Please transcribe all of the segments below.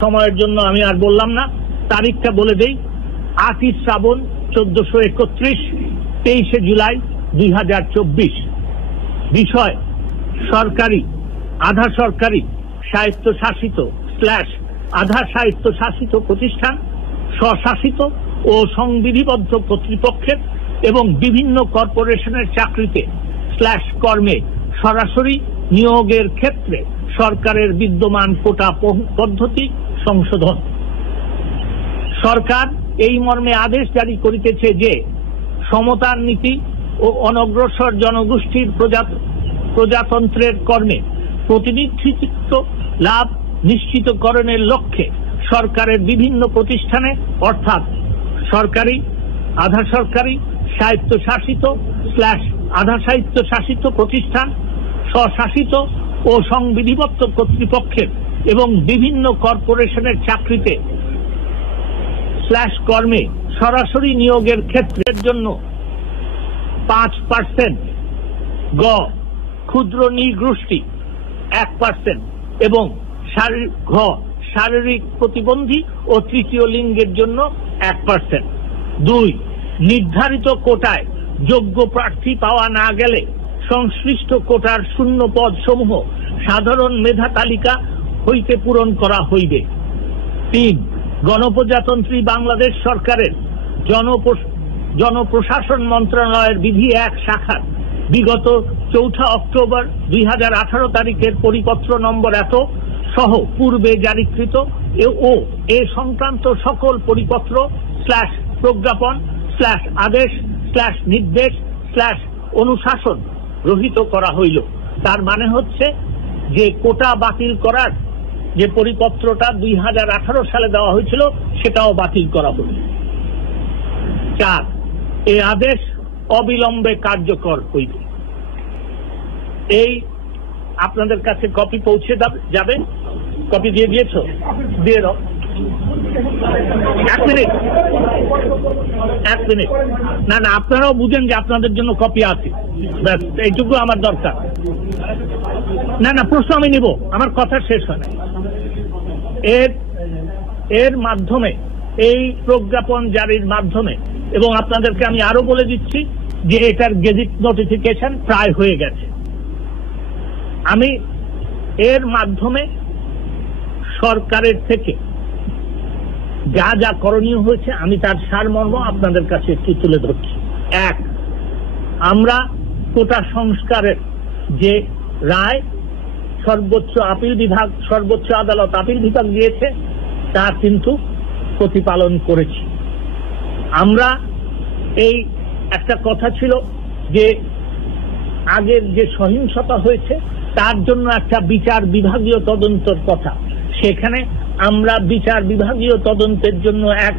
সময়ের জন্য আমি আর বললাম না, তারিখটা বলে দেই। 8ই শ্রাবণ 1431, 23শে জুলাই 2024। বিষয় সরকারি, আধা সরকারি, স্বায়ত্তশাসিত / আধা স্বায়ত্তশাসিত প্রতিষ্ঠান, স্বশাসিত ও সংবিধিবদ্ধ কর্তৃপক্ষের এবং বিভিন্ন কর্পোরেশনের চাকরিতে / কর্মে সরাসরি নিয়োগের ক্ষেত্রে সরকারের বিদ্যমান কোটা পদ্ধতি সংশোধন। সরকার এই মর্মে আদেশ জারি করিতেছে যে সমতার নীতি ও অনগ্রসর জনগোষ্ঠীর প্রজাতন্ত্রের কর্মে প্রতিনিধিত্ব লাভ নিশ্চিতকরণের লক্ষ্যে সরকারের বিভিন্ন প্রতিষ্ঠানে অর্থাৎ সরকারি, আধা সরকারি, স্বায়ত্তশাসিত / আধা স্বায়ত্তশাসিত প্রতিষ্ঠান, স্বশাসিত ও সংবিধিবদ্ধ কর্তৃপক্ষের এবং বিভিন্ন কর্পোরেশনের চাকরিতে / কর্মে সরাসরি নিয়োগের ক্ষেত্রের জন্য 5%, গ ক্ষুদ্র নৃগোষ্ঠী 1% এবং শারীরিক প্রতিবন্ধী ও তৃতীয় লিঙ্গের জন্য 1%। 2. নির্ধারিত কোটায় যোগ্য প্রার্থী পাওয়া না গেলে সংশ্লিষ্ট কোটার শূন্য পদ সমূহ সাধারণ মেধা তালিকা হইতে পূরণ করা হইবে। 3. গণপ্রজাতন্ত্রী বাংলাদেশ সরকারের জনপ্রশাসন মন্ত্রণালয়ের বিধি 1 শাখার বিগত 4 অক্টোবর 2018 তারিখের পরিপত্র নম্বর এত সহ পূর্বে জারিকৃত ও এ সংক্রান্ত সকল পরিপত্র / প্রজ্ঞাপন / আদেশ / নির্দেশ / অনুশাসন রহিত করা হইল। তার মানে হচ্ছে যে কোটা বাতিল করার যে পরিপত্রটা 2018 সালে দেওয়া হয়েছিল সেটাও বাতিল করা হল। 4. এই আদেশ অবিলম্বে কার্যকর হইবে। এই আপনাদের কাছে কপি পৌঁছে যাবে। কপি দিয়ে দিয়েছো? দিয়ে দাও। 1 মিনিট। না, আপনারাও বুঝেন যে আপনাদের জন্য কপি আছে, ব্যাস এইটুকু আমার দরকার। না, প্রশ্ন আমি নিব, আমার কথা শেষ হয় না। এর মাধ্যমে, এই প্রজ্ঞাপন জারির মাধ্যমে, এবং আপনাদেরকে আমি আরো বলে দিচ্ছি যে এটার গেজেট নোটিফিকেশন প্রায় হয়ে গেছে। আমি এর মাধ্যমে সরকারের থেকে যা যা করণীয় হয়েছে আমি তার সারমর্ম আপনাদের কাছে একটু তুলে ধরছি। 1. আমরা কোটা সংস্কারের যে রায় সর্বোচ্চ আদালত আপিল বিভাগ দিয়েছে তা কিন্তু প্রতিপালন করেছি। আমরা এই একটা কথা ছিল যে আগের যে সহিংসতা হয়েছে তার জন্য একটা বিচার বিভাগীয় তদন্তের কথা, সেখানে আমরা বিচার বিভাগীয় তদন্তের জন্য 1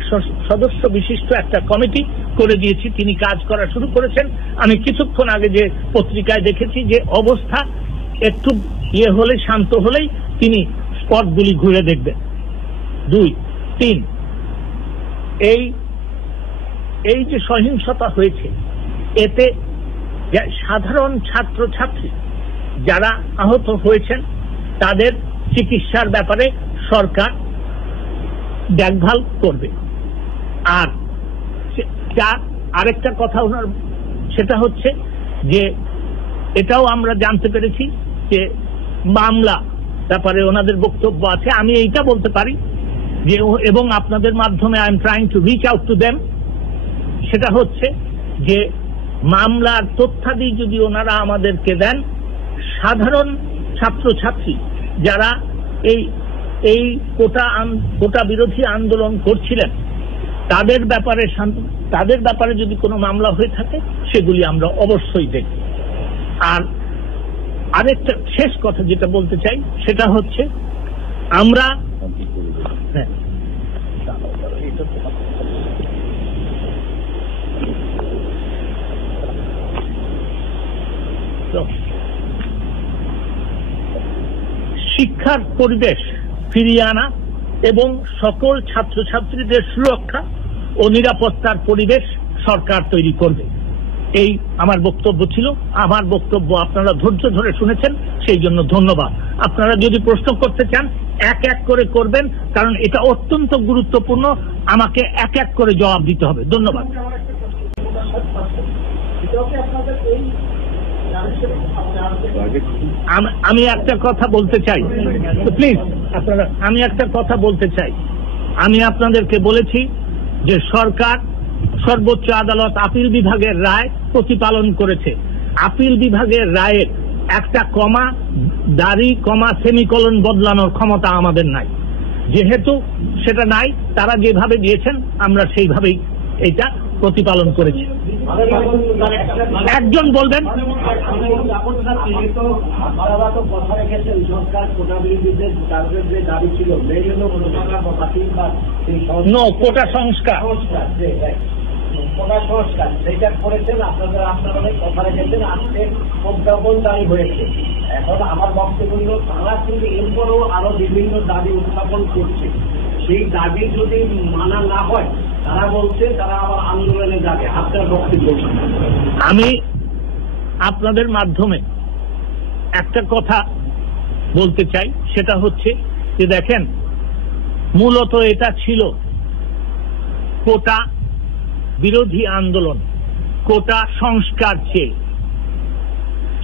সদস্য বিশিষ্ট একটা কমিটি করে দিয়েছি। তিনি কাজ করা শুরু করেছেন। আমি কিছুক্ষণ আগে যে পত্রিকায় দেখেছি যে অবস্থা একটু হলে, শান্ত হলেই তিনি স্পটগুলি ঘুরে দেখবেন। 2. 3. এই যে সহিংসতা হয়েছে এতে সাধারণ ছাত্রছাত্রী যারা আহত হয়েছেন তাদের চিকিৎসার ব্যাপারে সরকার দেখভাল করবে। আর আরেকটা কথা ওনার, সেটা হচ্ছে যে এটাও আমরা জানতে পেরেছি যে মামলা ব্যাপারে ওনাদের বক্তব্য আছে। আমি এইটা বলতে পারি যে, এবং আপনাদের মাধ্যমে I am trying to reach out to them, সেটা হচ্ছে যে মামলার তথ্যাদি যদি ওনারা আমাদেরকে দেন, সাধারণ ছাত্রছাত্রী যারা এই কোটা বিরোধী আন্দোলন করছিলেন তাদের ব্যাপারে যদি কোনো মামলা হয়ে থাকে সেগুলি আমরা অবশ্যই দেখব। আর আরেকটা শেষ কথা যেটা বলতে চাই সেটা হচ্ছে আমরা শিক্ষার পরিবেশ ফিরিয়ে আনা এবং সকল ছাত্রছাত্রীদের সুরক্ষা ও নিরাপত্তার পরিবেশ সরকার তৈরি করবে। এই আমার বক্তব্য ছিল। আমার বক্তব্য আপনারা ধৈর্য ধরে শুনেছেন, সেই জন্য ধন্যবাদ। আপনারা যদি প্রশ্ন করতে চান এক এক করে করবেন, কারণ এটা অত্যন্ত গুরুত্বপূর্ণ, আমাকে এক এক করে জবাব দিতে হবে। ধন্যবাদ। আমি একটা কথা বলতে চাই, প্লিজ আপনারা, আমি একটা কথা বলতে চাই। আমি আপনাদেরকে বলেছি যে সরকার সর্বোচ্চ আদালত আপিল বিভাগের রায় প্রতিপালন করেছে। আপিল বিভাগের রায়ের একটা কমা, দাড়ি, কমা, সেমিকোলন বদলানোর ক্ষমতা আমাদের নাই। যেহেতু সেটা নাই, তারা যেভাবে দিয়েছেন আমরা সেইভাবেই এটা প্রতিপালন করেছি। একজন বলবেন, কোটা সংস্কার সেটা করেছেন আপনারা অনেক কথা রেখেছেন, আজকে প্রজ্ঞাপন জারি হয়েছে। এখন আমার বক্তব্য হল, তারা কিন্তু এরপরও আরো বিভিন্ন দাবি উত্থাপন করছে। সেই দাবি যদি মানা না হয়, তারা বলছে তারা আবার আন্দোলনে যাবে। আপনার বক্তব্য? আমি আপনাদের মাধ্যমে একটা কথা বলতে চাই, সেটা হচ্ছে যে দেখেন, মূলত এটা ছিল কোটা বিরোধী আন্দোলন, কোটা সংস্কার চেয়ে।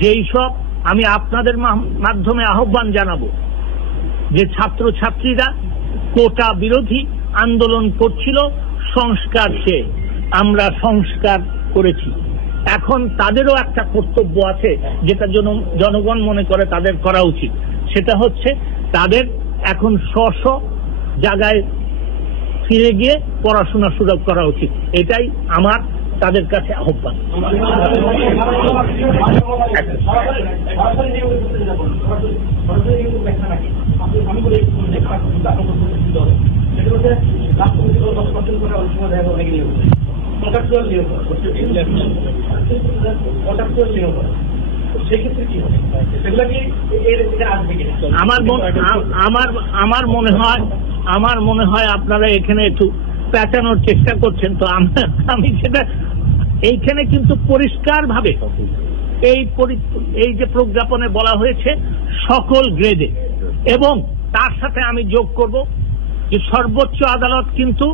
যেই সব আমি আপনাদের মাধ্যমে আহ্বান জানাবো যে ছাত্রছাত্রীরা কোটা বিরোধী আন্দোলন করছিল সংস্কার চেয়ে, আমরা সংস্কার করেছি। এখন তাদেরও একটা কর্তব্য আছে, যেটা জনগণ মনে করে তাদের করা উচিত। সেটা হচ্ছে তাদের এখন স্ব জায়গায় ফিরে গিয়ে পড়াশোনা শুরু করা উচিত। এটাই আমার তাদের কাছে আহ্বান। আমার মনে হয় আপনারা এখানে একটু পেঁচানোর চেষ্টা করছেন। তো আমি সেটা এইখানে কিন্তু পরিষ্কার ভাবে এই যে প্রজ্ঞাপনে বলা হয়েছে সকল গ্রেডে, এবং তার সাথে আমি যোগ করব যে সর্বোচ্চ আদালত কিন্তু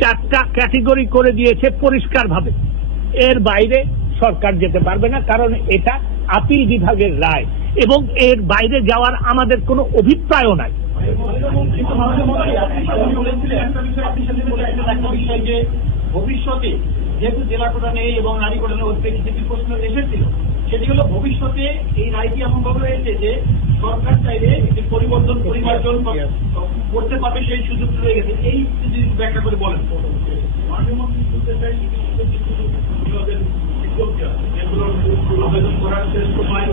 4টা ক্যাটেগরি করে দিয়েছে পরিষ্কার ভাবে। এর বাইরে সরকার যেতে পারবে না, কারণ এটা আপিল বিভাগের রায়, এবং এর বাইরে যাওয়ার আমাদের কোনো অভিপ্রায়ও নাই। ভবিষ্যতে যেহেতু জেলা কোটা নেই এবং নারী কোটা নেই, ওর কিছু প্রশ্ন এসেছিল, সেটি হলো ভবিষ্যতে এই রায়টি এমন ভাবে রয়েছে যে সরকার চাইলে একটি পরিমার্জন করতে পারবে, সেই সুযোগ রয়ে গেছে। এই যদি ব্যাখ্যা করে বলেন। আবেদন করার শেষ সময়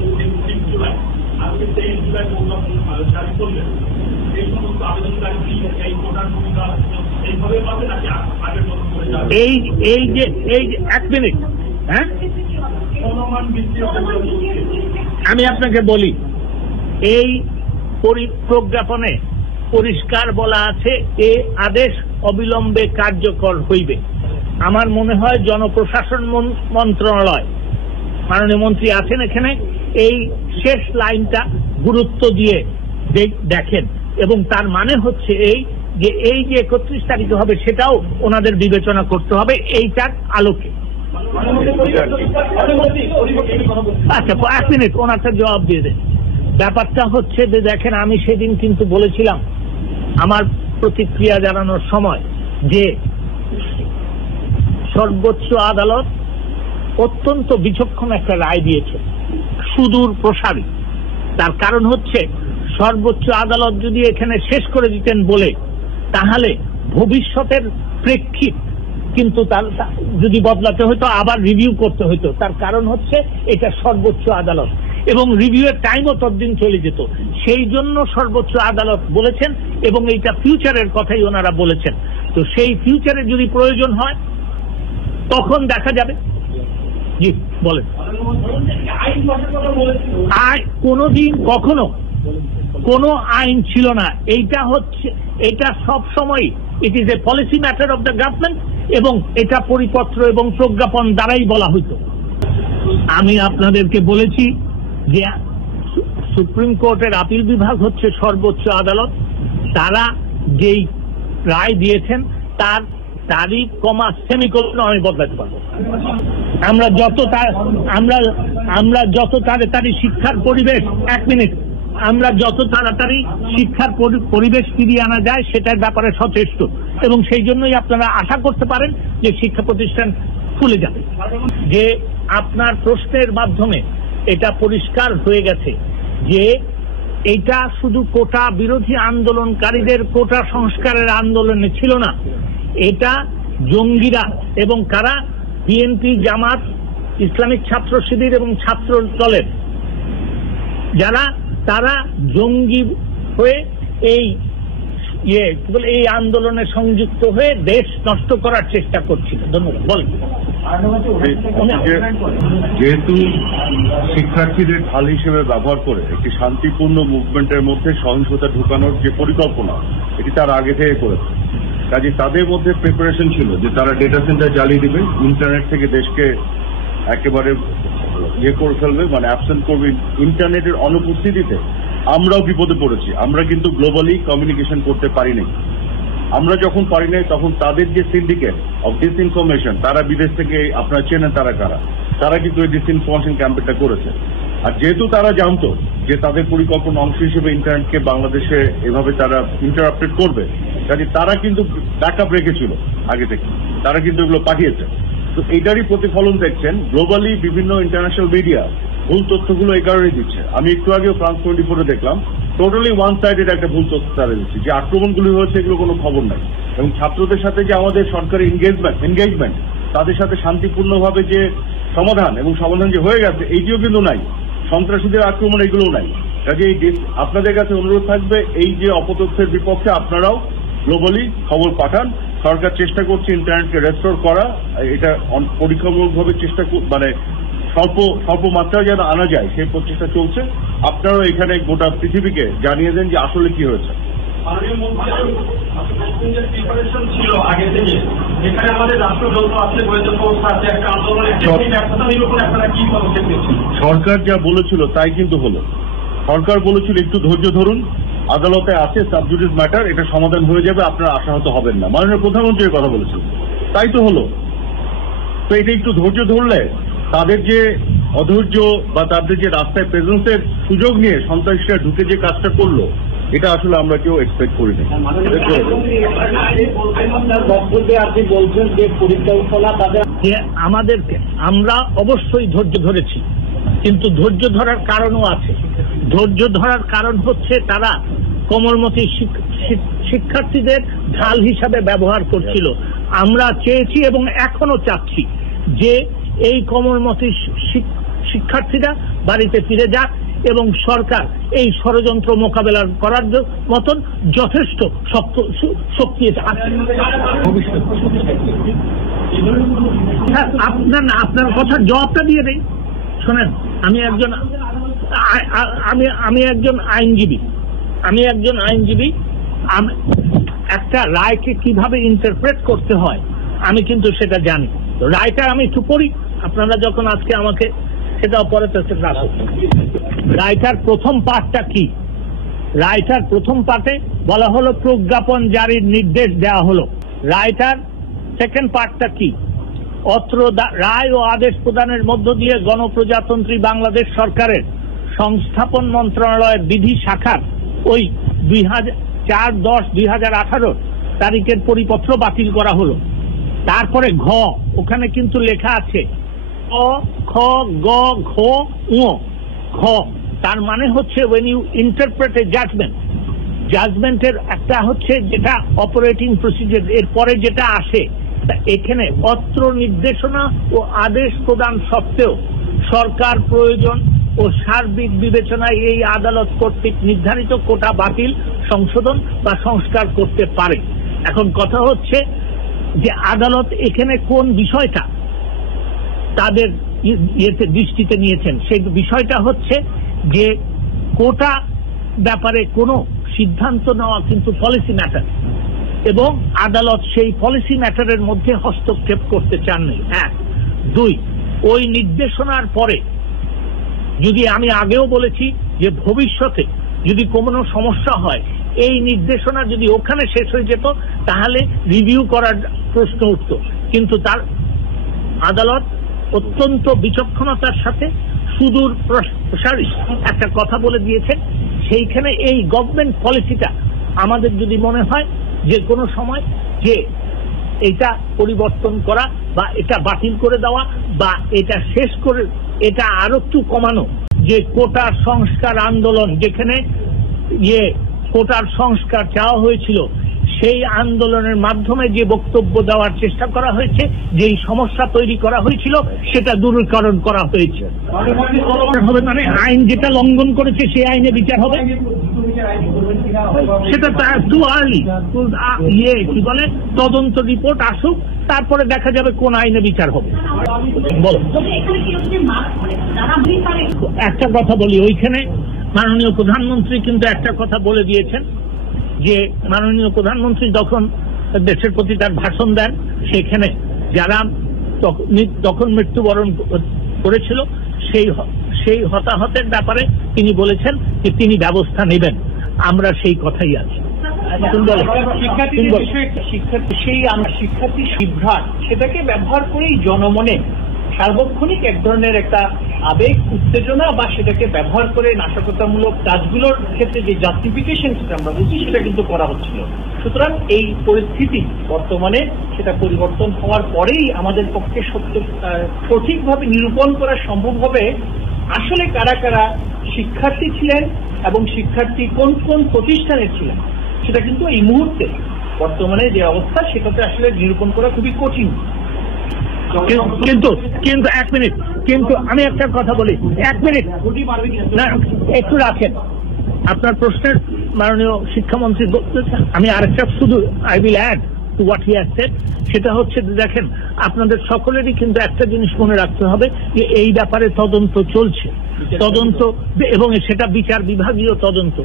3 জুলাই, আজকে 23 জুলাই জারি করলেন। এই সমস্ত আবেদনকারী এই কোটার ভূমিকা এইভাবে পাবে নাকি আগের মতো করে যাবে? এই যে এক মিনিট, হ্যাঁ, আমি আপনাকে বলি, এই প্রজ্ঞাপনে পরিষ্কার বলা আছে এ আদেশ অবিলম্বে কার্যকর হইবে। আমার মনে হয় জনপ্রশাসন মন্ত্রণালয়, মাননীয় মন্ত্রী আছেন এখানে, এই শেষ লাইনটা গুরুত্ব দিয়ে দেখেন, এবং তার মানে হচ্ছে এই যে 31 তারিখে হবে সেটাও ওনাদের বিবেচনা করতে হবে এইটার আলোকে। আচ্ছা, 1 মিনিট, ওনারটা জবাব দিয়ে দেন। ব্যাপারটা হচ্ছে যে দেখেন, আমি সেদিন কিন্তু বলেছিলাম আমার প্রতিক্রিয়া জানানোর সময় যে সর্বোচ্চ আদালত অত্যন্ত বিচক্ষণ একটা রায় দিয়েছে, সুদূর প্রসারী। তার কারণ হচ্ছে সর্বোচ্চ আদালত যদি এখানে শেষ করে দিতেন বলে, তাহলে ভবিষ্যতের প্রেক্ষিত কিন্তু তার যদি বদলাতে হতো, আবার রিভিউ করতে হতো। তার কারণ হচ্ছে এটা সর্বোচ্চ আদালত, এবং রিভিউয়ের টাইমও ততদিন চলে যেত। সেই জন্য সর্বোচ্চ আদালত বলেছেন, এবং এইটা ফিউচারের কথাই ওনারা বলেছেন। তো সেই ফিউচারে যদি প্রয়োজন হয় তখন দেখা যাবে। জি বলেন। কোনদিন কখনো কোনো আইন ছিল না। এটা সব সময় it is a policy matter of the government, এবং এটা পরিপত্র এবং প্রজ্ঞাপন দ্বারাই বলা হইতো। আমি আপনাদেরকে বলেছি যে সুপ্রিম কোর্টের আপিল বিভাগ হচ্ছে সর্বোচ্চ আদালত। তারা যেই রায় দিয়েছেন তার তারিখ কমা সেমিকোলন আমি বদলাতে পারবো। আমরা যত তাড়াতাড়ি শিক্ষার পরিবেশ, এক মিনিট, আমরা যত তাড়াতাড়ি শিক্ষার পরিবেশ ফিরিয়ে আনা যায় সেটার ব্যাপারে সচেষ্ট, এবং সেই জন্যই আপনারা আশা করতে পারেন যে শিক্ষা প্রতিষ্ঠান খুলে যাবে। যে আপনার প্রশ্নের মাধ্যমে এটা পরিষ্কার হয়ে গেছে যে এটা শুধু কোটা বিরোধী আন্দোলনকারীদের কোটা সংস্কারের আন্দোলনে ছিল না, এটা জঙ্গিরা এবং কারা, বিএনপি, জামাত, ইসলামিক ছাত্র শিবির এবং ছাত্র দলের যারা, তারা জঙ্গি হয়ে এই আন্দোলনে সংযুক্ত হয়ে দেশ নষ্ট করার চেষ্টা করছিল। ধন্যবাদ। বলেন। যেহেতু শিক্ষার্থীদের ঢাল হিসেবে ব্যবহার করে একটি শান্তিপূর্ণ মুভমেন্টের মধ্যে সহিংসতা ঢুকানোর যে পরিকল্পনা, এটি তার আগে থেকে করেছে। কাজে তাদের মধ্যে প্রিপারেশন ছিল যে তারা ডেটা সেন্টার জ্বালিয়ে দিবে, ইন্টারনেট থেকে দেশকে একেবারে করে ফেলবে, মানে অ্যাবসেন্ট করবে। ইন্টারনেটের অনুপস্থিতিতে আমরাও বিপদে পড়েছি। আমরা কিন্তু গ্লোবালি কমিউনিকেশন করতে পারি নাই। আমরা যখন পারি নাই তখন তাদের যে সিন্ডিকেট অফ ডিসইনফরমেশন, তারা বিদেশ থেকে, আপনারা চেনেন তারা কারা, তারা কিন্তু এই ডিসইনফরমেশন ক্যাম্পেইনটা করেছে। আর যেহেতু তারা জানতো যে তাদের পরিকল্পনা অংশ হিসেবে ইন্টারনেটকে বাংলাদেশে এভাবে তারা ইন্টারাপ্টেড করবে, কাজে তারা কিন্তু ব্যাকআপ রেখেছিল আগে থেকে, তারা কিন্তু এগুলো পাঠিয়েছে। তো এইটারই প্রতিফলন দেখছেন গ্লোবালি বিভিন্ন ইন্টারন্যাশনাল মিডিয়া ভুল তথ্যগুলো এই কারণেই দিচ্ছে। আমি একটু আগেও ফ্রান্স 24 দেখলাম, টোটালি ওয়ান সাইডেড একটা ভুল তথ্য তারা দিচ্ছে যে আক্রমণগুলি হয়েছে, এগুলো কোনো খবর নাই। এবং ছাত্রদের সাথে যে আমাদের সরকারি এনগেজমেন্ট, তাদের সাথে শান্তিপূর্ণভাবে যে সমাধান এবং সমাধান যে হয়ে গেছে, এইটিও কিন্তু নাই। সন্ত্রাসীদের আক্রমণ এগুলোও নাই। কাজে আপনাদের কাছে অনুরোধ থাকবে, এই যে অপতথ্যের বিপক্ষে আপনারাও গ্লোবালি খবর পাঠান। সরকার চেষ্টা করছে ইন্টারনেটকে রেস্টোর করা, এটা পরীক্ষামূলকভাবে চেষ্টা, মানে স্বল্প মাত্রায় যেন আনা যায় সেই প্রচেষ্টা চলছে। আপনারাও এখানে গোটা পৃথিবীকে জানিয়ে দেন যে আসলে কি হয়েছে। ছিল আগে থেকে, এখানে আমাদের রাষ্ট্রযন্ত্র আছে, গোয়েন্দা সংস্থা আছে, একটা আন্দোলনের আপনারা কি পদক্ষেপ নিচ্ছেন? সরকার যা বলেছিল তাই কিন্তু হলো। সরকার বলেছিল একটু ধৈর্য ধরুন, আদালতে আছে সাবজুডিস ম্যাটার, এটা সমাধান হয়ে যাবে, আপনারা আশাহত হবেন না। মাননীয় প্রধানমন্ত্রী কথা বলেছিল, তাই তো হলো। তো এটা একটু ধৈর্য ধরলে তাদের যে অধৈর্য বা তাদের যে রাস্তায় প্রেজেন্সের সুযোগ নিয়ে সন্ত্রাসীরা ঢুকে যে কাজটা করলো, এটা আসলে আমরা কেউ এক্সপেক্ট করিনি। আপনি বলছেন যে পরিকল্পনা তাদের, আমাদেরকে, আমরা অবশ্যই ধৈর্য ধরেছি, কিন্তু ধৈর্য ধরার কারণও আছে। ধৈর্য ধরার কারণ হচ্ছে তারা কোমলমতি শিক্ষার্থীদের ঢাল হিসাবে ব্যবহার করছিল। আমরা চেয়েছি এবং এখনো চাচ্ছি যে এই কোমলমতি শিক্ষার্থীরা বাড়িতে ফিরে যাক এবং সরকার এই ষড়যন্ত্র মোকাবেলা করার মতন যথেষ্ট শক্তি আছে। আপনার কথার জবাবটা দিয়ে দেই, শোনেন। আমি একজন আইনজীবী। একটা রায়কে কিভাবে ইন্টারপ্রেট করতে হয় আমি কিন্তু সেটা জানি। রায়টা আমি একটু পড়ি, আপনারা যখন আজকে আমাকে সেটাও পরে রায়টার প্রথম পার্টটা কি? রায়টার প্রথম পার্টে বলা হলো প্রজ্ঞাপন জারির নির্দেশ দেওয়া হলো। রায়টার সেকেন্ড পার্টটা কি? অত্র রায় ও আদেশ প্রদানের মধ্য দিয়ে গণপ্রজাতন্ত্রী বাংলাদেশ সরকারের সংস্থাপন মন্ত্রণালয়ের বিধি শাখার ওই 4/10/2018 তারিখের পরিপত্র বাতিল করা হলো। তারপরে ঘ, ওখানে কিন্তু লেখা আছে অ, খ, গ, ঘ, ঙ। ঘ তার মানে হচ্ছে when you interpret a জাজমেন্টের একটা হচ্ছে যেটা অপারেটিং প্রসিডিউর, এরপরে যেটা আসে এখানে অত্র নির্দেশনা ও আদেশ প্রদান সত্ত্বেও সরকার প্রয়োজন ও সার্বিক বিবেচনায় এই আদালত কর্তৃক নির্ধারিত কোটা বাতিল, সংশোধন বা সংস্কার করতে পারে। এখন কথা হচ্ছে যে আদালত এখানে কোন বিষয়টা তাদের দৃষ্টিতে নিয়েছেন, সেই বিষয়টা হচ্ছে যে কোটা ব্যাপারে কোনো সিদ্ধান্ত নেওয়া কিন্তু পলিসি ম্যাটার, এবং আদালত সেই পলিসি ম্যাটারের মধ্যে হস্তক্ষেপ করতে চাননি। 1, 2 ওই নির্দেশনার পরে যদি আমি আগেও বলেছি যে ভবিষ্যতে যদি কোনো সমস্যা হয়, এই নির্দেশনা যদি ওখানে শেষ হয়ে যেত তাহলে রিভিউ করার প্রশ্ন উঠত, কিন্তু তার আদালত অত্যন্ত বিচক্ষণতার সাথে সুদূর প্রসারী একটা কথা বলে দিয়েছে। সেইখানে এই গভর্নমেন্ট পলিসিটা আমাদের যদি মনে হয় যে কোনো সময় যে এটা পরিবর্তন করা বা এটা বাতিল করে দেওয়া বা এটা শেষ করে এটা আরো একটু কমানো, যে কোটার সংস্কার আন্দোলন যেখানে কোটার সংস্কার চাওয়া হয়েছিল, সেই আন্দোলনের মাধ্যমে যে বক্তব্য দেওয়ার চেষ্টা করা হয়েছে, যেই সমস্যা তৈরি করা হয়েছিল সেটা দূরীকরণ করা হয়েছে। হবে মানে আইন যেটা লঙ্ঘন করেছে সেই আইনে বিচার হবে, সেটা টু আর্লি। কি বলে, তদন্ত রিপোর্ট আসুক, তারপরে দেখা যাবে কোন আইনে বিচার হবে। বলো, একটা কথা বলি, ওইখানে মাননীয় প্রধানমন্ত্রী কিন্তু একটা কথা বলে দিয়েছেন যে মাননীয় প্রধানমন্ত্রী যখন দেশের প্রতি তার ভাষণ দেন, সেখানে যারা তখন মৃত্যুবরণ করেছিল সেই হতাহতের ব্যাপারে তিনি বলেছেন যে তিনি ব্যবস্থা নেবেন। আমরা সেই কথাই আছি। শিক্ষার্থী বিভ্রাট, সেটাকে ব্যবহার করেই জনমনে সার্বক্ষণিক এক ধরনের একটা আবেগ, উত্তেজনা বা সেটাকে ব্যবহার করে নাশকতামূলক কাজগুলোর ক্ষেত্রে যে জাস্টিফিকেশন সেটা আমরা বুঝি, সেটা কিন্তু করা হচ্ছিল। সুতরাং এই পরিস্থিতি বর্তমানে সেটা পরিবর্তন হওয়ার পরেই আমাদের পক্ষে সঠিকভাবে নিরূপণ করা সম্ভব হবে আসলে কারা কারা শিক্ষার্থী ছিলেন এবং শিক্ষার্থী কোন কোন প্রতিষ্ঠানের ছিলেন। সেটা কিন্তু এই মুহূর্তে বর্তমানে যে অবস্থা, সেটাতে আসলে নিরূপণ করা খুবই কঠিন। কিন্তু এক মিনিট, কিন্তু আমি একটা কথা বলি, 1 মিনিট না, একটু রাখেন। আপনার প্রশ্নের মাননীয় শিক্ষামন্ত্রী বলতেছেন, আমি আরেকটা শুধু I will add to what he has said, সেটা হচ্ছে দেখেন আপনাদের সকলেরই কিন্তু একটা জিনিস মনে রাখতে হবে যে এই ব্যাপারে তদন্ত চলছে, তদন্ত এবং সেটা বিচার বিভাগীয় তদন্ত,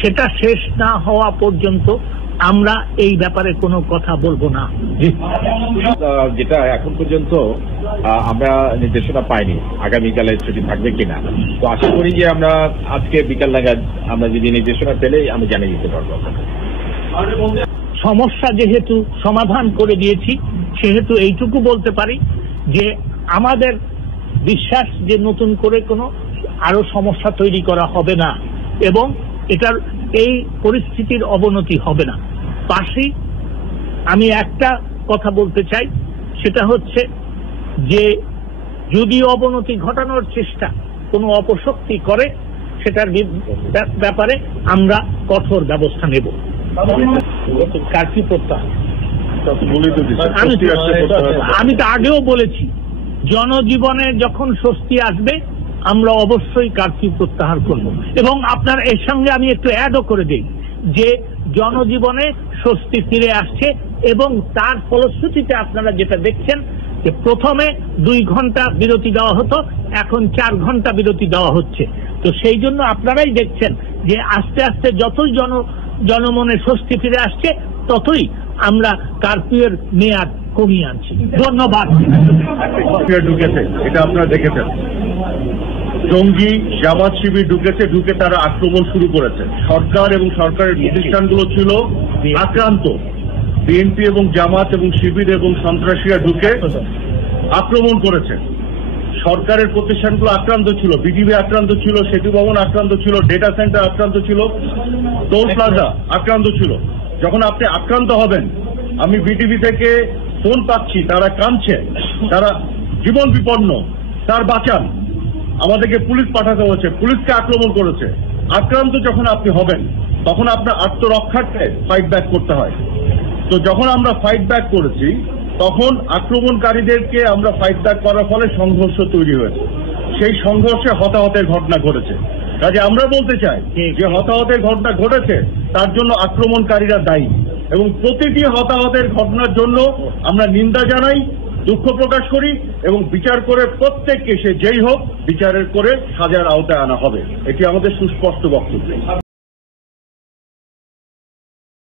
সেটা শেষ না হওয়া পর্যন্ত আমরা এই ব্যাপারে কোনো কথা বলবো না। যেটা এখন পর্যন্ত আমরা নির্দেশনা পাইনি আগামীকালে ছুটি থাকবে কিনা, তো আশা করি যে আমরা আজকে বিকাল নাগাদ আমরা যদি নির্দেশনা পেলে আমি জানিয়ে দিতে পারবো। সমস্যা যেহেতু সমাধান করে দিয়েছি, সেহেতু এইটুকু বলতে পারি যে আমাদের বিশ্বাস যে নতুন করে কোনো আরো সমস্যা তৈরি করা হবে না এবং এটার এই পরিস্থিতির অবনতি হবে না। পাশে আমি একটা কথা বলতে চাই, সেটা হচ্ছে যে যদি অবনতি ঘটানোর চেষ্টা কোনো অপশক্তি করে, সেটার ব্যাপারে আমরা কঠোর ব্যবস্থা নেব। কার্ফিউ প্রত্যাহার আমি তো আগেও বলেছি, জনজীবনে যখন স্বস্তি আসবে আমরা অবশ্যই কার্ফিউ প্রত্যাহার করব। এবং আপনার এর সঙ্গে আমি একটু অ্যাডও করে দিই যে জনজীবনে স্বস্তি ফিরে আসছে এবং তার ফলশ্রুতিতে আপনারা যেটা দেখছেন যে প্রথমে 2 ঘন্টা বিরতি দেওয়া হতো, এখন 4 ঘন্টা বিরতি দেওয়া হচ্ছে। তো সেই জন্য আপনারাই দেখছেন যে আস্তে আস্তে যতই জনমনে স্বস্তি ফিরে আসছে, ততই আমরা কারফিউয়ের মেয়াদ কমিয়ে আনছি। ধন্যবাদ। ঢুকেছে, এটা আপনারা দেখেছেন, জঙ্গি জামাত শিবির ঢুকে তারা আক্রমণ শুরু করেছে। সরকার এবং সরকারের প্রতিষ্ঠানগুলো ছিল আক্রান্ত, বিএনপি এবং জামাত এবং শিবির এবং সন্ত্রাসীরা ঢুকে আক্রমণ করেছে। সরকারের প্রতিষ্ঠানগুলো আক্রান্ত ছিল, বিজিবি আক্রান্ত ছিল, সেতু ভবন আক্রান্ত ছিল, ডেটা সেন্টার আক্রান্ত ছিল, টোল প্লাজা আক্রান্ত ছিল। যখন আপনি আক্রান্ত হবেন, আমি বিটিভি থেকে ফোন পাচ্ছি, তারা কাঁদছে, তারা জীবন বিপন্ন, তার বাঁচান, আমাদেরকে পুলিশ পাঠাতে হচ্ছে, পুলিশকে আক্রমণ করেছে। আক্রান্ত যখন আপনি হবেন, তখন আপনার আত্মরক্ষার্থে ফাইট ব্যাক করতে হয়। তো যখন আমরা ফাইট ব্যাক করেছি, তখন আক্রমণকারীদেরকে আমরা ফাইট ব্যাক করার ফলে সংঘর্ষ তৈরি হয়েছে। সেই সংঘর্ষে হতাহতের ঘটনা ঘটেছে। কাজে আমরা বলতে চাই যে হতাহতের ঘটনা ঘটেছে, তার জন্য আক্রমণকারীরা দায়ী, এবং প্রতিটি হতাহতের ঘটনার জন্য আমরা নিন্দা জানাই, দুঃখ প্রকাশ করি এবং বিচার করে প্রত্যেককে, সে যেই হোক, বিচারের করে সাজার আওতায় আনা হবে। এটি আমাদের সুস্পষ্ট বক্তব্য।